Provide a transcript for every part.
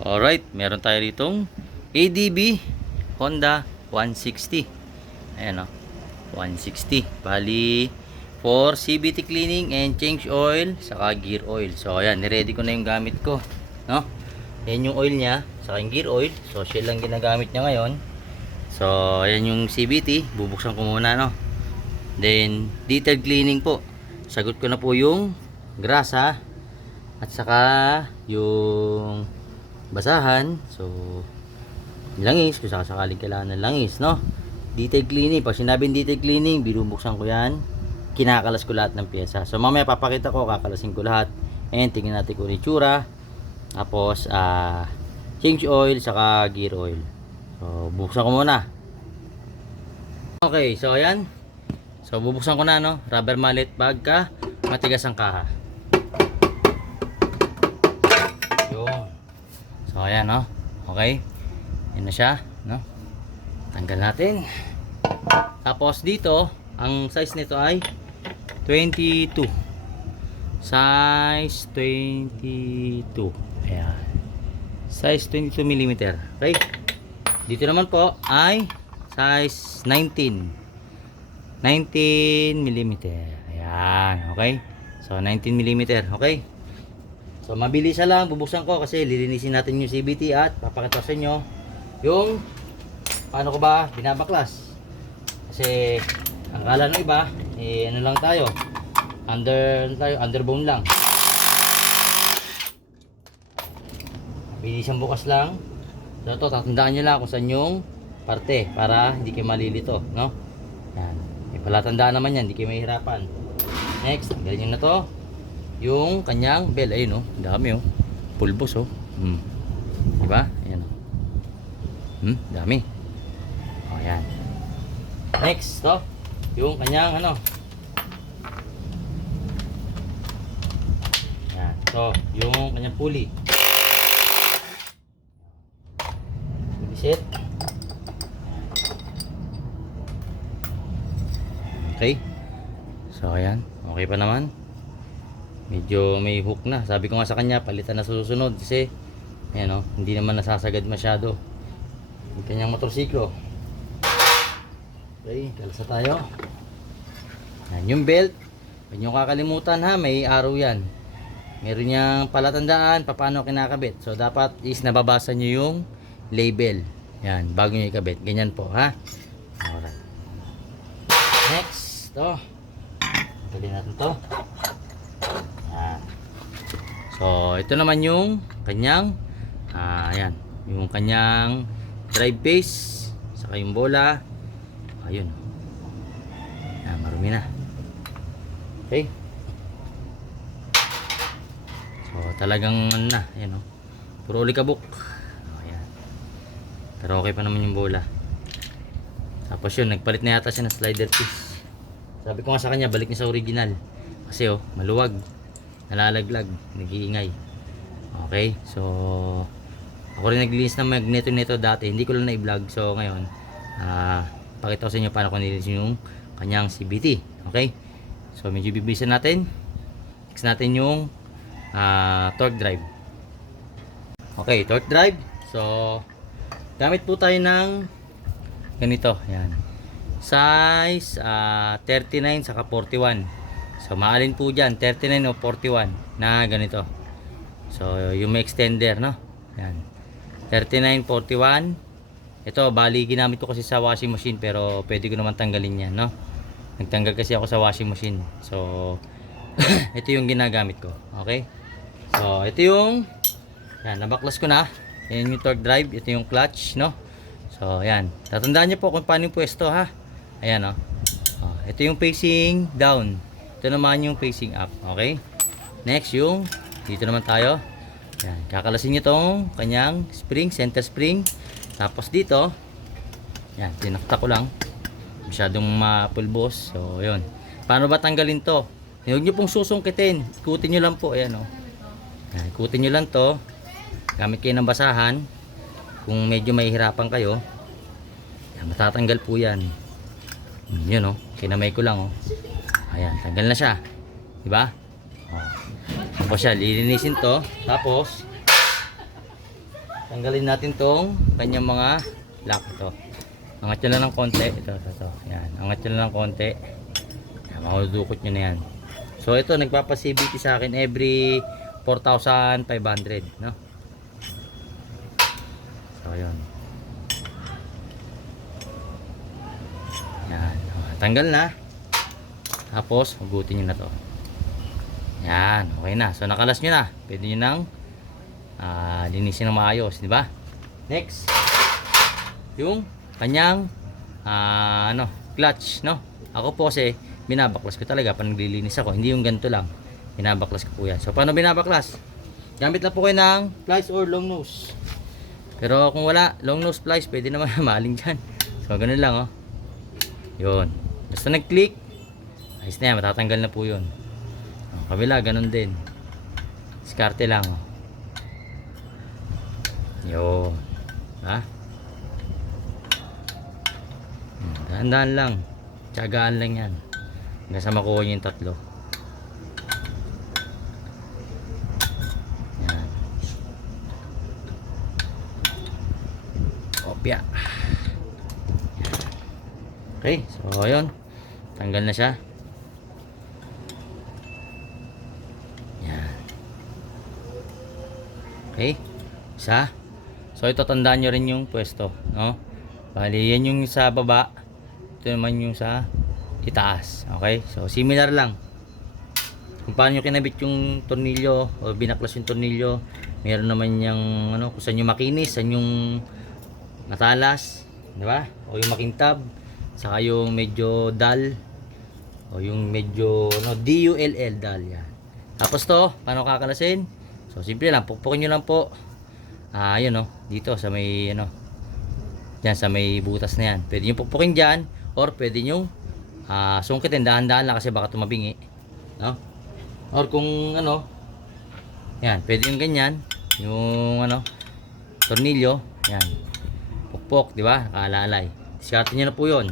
Alright, meron tayo ditong ADB Honda 160. Ayan o, 160. Bali, for CVT cleaning and change oil, saka gear oil. So ayan, niready ko na yung gamit ko, no? Ayan yung oil nya, saka yung gear oil. So siya lang ginagamit niya ngayon. So ayan yung CVT, bubuksan ko muna, no? Then detail cleaning po, sagot ko na po yung grasa at saka yung basahan. So langis, kung sakaling kailangan ng langis, no? Detail cleaning, pag sinabing detail cleaning, binubuksan ko yan, kinakalas ko lahat ng pyesa. So mamaya papakita ko, kakalasin ko lahat, and tingnan natin kung itsura. Tapos change oil saka gear oil. So bubuksan ko muna. Okay, so ayan. So bubuksan ko na, no? Rubber mallet bag ka, matigas ang kaha. Yun. So ayan, no? Okay. Yan na siya, no? Tanggal natin. Tapos dito, ang size nito ay 22. Size 22. Ayan. Size 22 mm. Okay? Dito naman po ay size 19. 19 mm. Ayan, okay? So 19 mm, okay? So mabilis lang, bubuksan ko kasi lilinisin natin yung CVT at papakita sa inyo yung paano ko ba binabaklas. Kasi ang kala ng iba, ano lang tayo, underbone lang. Mabilis ang bukas lang. So ito, tatandaan nyo lang kung saan yung parte para hindi kayo malilito, no? Yan. Palatandaan naman yan, hindi kayo mahihirapan. Next, tanggalin nyo na to yung kanyang bell. Ayun, oh, dami, oh, pulbos, oh. Diba? Ayan, oh. Dami. Oh, ayan. Next, to yung kanyang ano. Ayan, to yung kanyang pulley. Pulley set. Okay. So ayan, okay pa naman. Medyo may hook na. Sabi ko nga sa kanya, palitan na susunod kasi ayan, oh, hindi naman nasasagad masyado yung kanyang motorsiklo. Okay, kalasa tayo. Ayan, yung belt, huwag nyo kakalimutan, ha, may arrow yan. Meron niyang palatandaan paano kinakabit. So dapat is nababasa nyo yung label. Yan, bago nyo ikabit. Ganyan po, ha. Alright. Next, to dali natin to. Yan. So ito naman yung kanyang ayan, yung kanyang drive base saka yung bola. Ayun. Yan, marumi na. Okay. So talagang na, ayan, oh. Puro ulikabok. Ayan. Pero okay pa naman yung bola. Tapos yun, nagpalit na yata siya ng slider piece. Sabi ko nga sa kanya, balik niya sa original. Kasi oh, maluwag, nalalaglag, nag-iingay. Okay, so ako rin naglinis ng magneto nito dati. Hindi ko lang na-vlog. So ngayon, pakita ko sa inyo paano ko nilinis yung kanyang CVT. Okay, so medyo bibilisan natin. Next natin yung torque drive. Okay, torque drive. So gamit po tayo ng ganito, yan. Size 39 saka 41. So maalin po dyan, 39 o 41 na ganito. So yung may extender, no? Yan. 39, 41. Ito, bali ginamit ko kasi sa washing machine, pero pwede ko naman tanggalin yan, no? Nagtanggal kasi ako sa washing machine. So ito yung ginagamit ko. Okay? So ito yung yan, nabaklas ko na. Yan yung torque drive, ito yung clutch, no? So ayan, tatandaan nyo po kung paano yung pwesto, ha. Ayan, oh. Ito yung facing down, ito naman yung facing up. Okay, next yung dito naman tayo. Ayan, kakalasin nyo tong kanyang spring, center spring. Tapos dito, ayan, tinakta ko lang, masyadong mapulbos. So yun, paano ba tanggalin to? Huwag nyo pong susungkitin, ikutin nyo lang po. Ayan, oh. Ayan, ikutin nyo lang to, gamit kayo ng basahan. Kung medyo mahihirapan kayo, yan, matatanggal po yan. Yun, oh, kinamay ko lang, oh. Ayan, tanggal na siya, diba? Tapos siya, lilinisin to. Tapos tanggalin natin tong kanyang mga lock ito. Angat nyo lang ng konti. Ito. Yan. Angat nyo lang ng konti. Yan, makudukot nyo na yan. So ito, nagpapa-CVT sa akin every 4,500, no? So yun. Yan. Tanggal na. Tapos, hugutin nyo na to. Yan. Okay na. So nakalas nyo na. Pwede nyo nang linisin ng maayos, di ba? Next, yung kanyang clutch, no? Ako po kasi binabaklas ko talaga pag naglilinis ako, hindi yung ganito lang, binabaklas ko po yan. So paano binabaklas? Gamit lang po kayo ng pliers or long nose, pero kung wala long nose pliers, pwede naman maling dyan. So ganun lang, oh. Yun, basta nag click, ayos na yan, matatanggal na po yun. Kabila, ganun din, diskarte lang, oh. Yun. Ha? Dahan-dahan lang. Tiyagaan lang yan. Hanggang sa makuha nyo yung tatlo. Yan. Kopya. Okay. So, yun. Tanggal na siya. Yan. Okay. Isa. So ito, tandaan nyo rin yung pwesto, no? Bali, yan yung sa baba, ito naman yung sa itaas. Okay, so similar lang kung paano nyo kinabit yung tornilyo o binaklas yung tornilyo. Meron naman yung kung saan yung makinis, saan yung matalas, di ba? O yung makintab, saka yung medyo dull, o yung medyo DULL, dull, yan. Tapos to, paano kakalasin? So simple lang, pukpukin nyo lang po. Yun, dito sa may diyan sa may butas na yan. Pwede nyo pukpukin diyan or pwede nyo sungkitin, dahan-dahan lang kasi baka tumabingi, no? Or kung yan, pwede yung ganyan, yung tornilyo, yan. Pukpok, di ba? Nakaalalay. Diskarte nyo na po yun.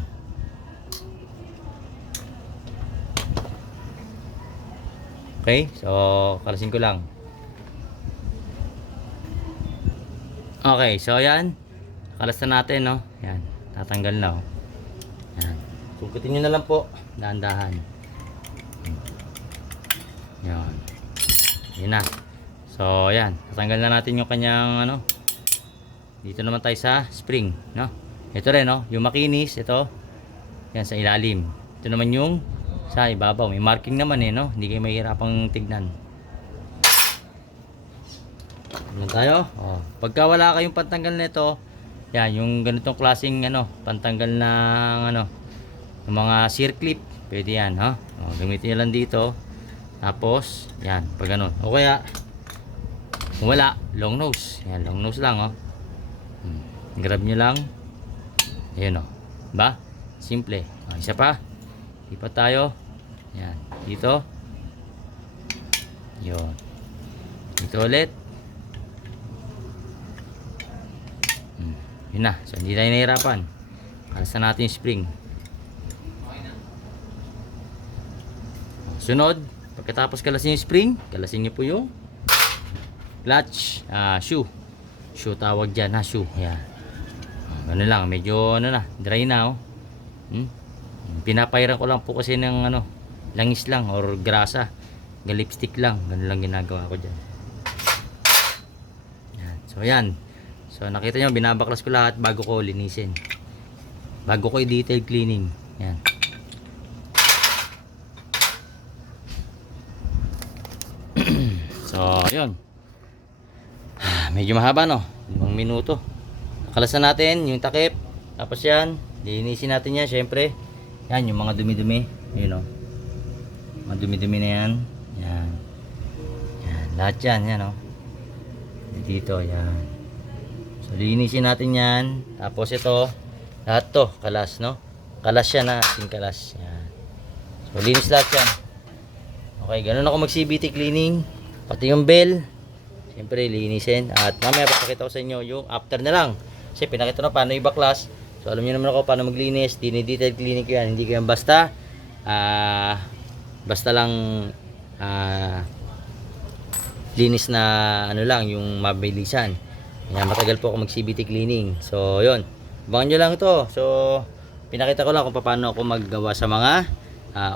Okay, so kalasin ko lang. Okay, so yan. Kalas na natin, no? Yan. Tatanggal na, oh. Yan. Sungkitin nyo na lang po. Dahan-dahan. Yan. Yan na. So, yan. Tatanggal na natin yung kanyang, dito naman tayo sa spring, no? Ito rin, no? Yung makinis, ito. Yan, sa ilalim. Ito naman yung sa ibabaw. May marking naman, no? Hindi kayo mahirapang tignan. Yan tayo. Oh, pagka wala kayong pantanggal nito, yan yung ganitong klaseng pantanggal ng ng mga circlip, pwede yan, ha? Oh, gamitin niyo lang dito. Tapos, yan, pag ganun. O kaya kung wala, long nose. Yan, long nose lang, oh. Grab niyo lang. Ayun, oh. Ba? Simple. Oh, isa pa. Ipat tayo. Yan, dito. Yun. Dito ulit. Yun na, so hindi tayo nahirapan. Kalasan natin yung spring. Sunod, pagkatapos kalasin yung spring, kalasin nyo po yung clutch, shoe. Shoe tawag dyan, shoe. Yan. Ano lang, medyo dry na, oh. Pinapairan ko lang po kasi ng langis lang or grasa. Lipstick lang, ganun lang ginagawa ko dyan. Yan. So yan. So nakita nyo, binabaklas ko lahat bago ko linisin, bago ko i-detail cleaning. Yan. So yun, medyo mahaba, 5 minuto. Nakalasan natin yung takip. Tapos yan, linisin natin yan syempre. Yan yung mga dumi-dumi, mga dumi-dumi na yan. Yan. Yan, lahat yan, dito, yan. So, linisin natin yan. Tapos ito, lahat to, kalas, kalas yan, kalas. Yan. So, linis lahat yan. Okay, ganun ako mag-CVT cleaning. Pati yung bell, siyempre, linisin. At mamaya, papakita ko sa inyo yung after na lang. Kasi pinakita na paano ibaklas. So, alam niyo naman ako paano maglinis. Dini-detail cleaning ko yan. Hindi ko yan basta, basta lang, linis na, yung mabilisan. Yan, matagal po ako mag CVT cleaning. So, yun. Abangan nyo lang ito. So, pinakita ko lang kung paano ako maggawa sa mga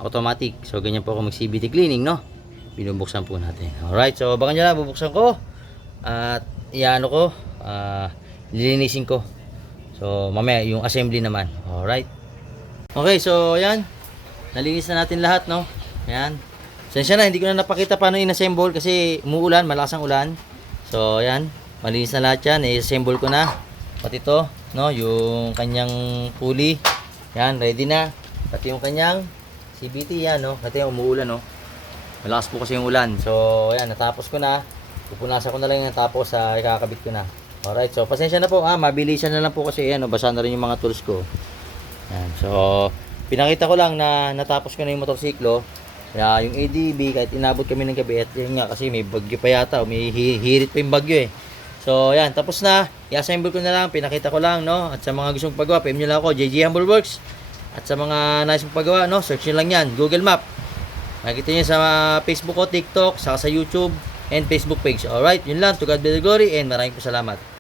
automatic. So, ganyan po ako mag CVT cleaning, no? Binubuksan po natin. Alright, so abangan nyo lang, bubuksan ko. At iano ko, lilinisin ko. So, mamaya yung assembly naman. Alright. Okay, so, yan. Nalinis na natin lahat, no? Ayan. Sensya na, hindi ko na napakita paano in-assemble kasi umuulan, malakas ang ulan. So, ayan. Malinis na lahat yan. I-assemble ko na. Pati ito, no? Yung kanyang pulley. Yan, ready na. Pati yung kanyang CVT, yan, no? Pati yung umuulan, no? Malakas po kasi yung ulan. So, ayan, natapos ko na. Pupunasan ko na lang yung natapos sa ikakabit ko na. Alright, so pasensya na po. Mabilisan na lang po kasi, yan, no? Basa na rin yung mga tools ko. Yan, so, pinakita ko lang na natapos ko na yung motorsiklo. Yung ADB, kahit inabot kami ng gabi, at yun nga, kasi may bagyo pa yata. May hirit pa yung bagyo, eh. So, yan, tapos na. I-assemble ko na lang, pinakita ko lang, no? At sa mga gustong paggawa, PM nyo lang ako, JJ Humble Works. At sa mga nais mong paggawa, no? Search nyo lang yan, Google Map. Makikita nyo sa Facebook ko, TikTok, saka sa YouTube, and Facebook page. Alright, yun lang. To God be the glory, and maraming salamat.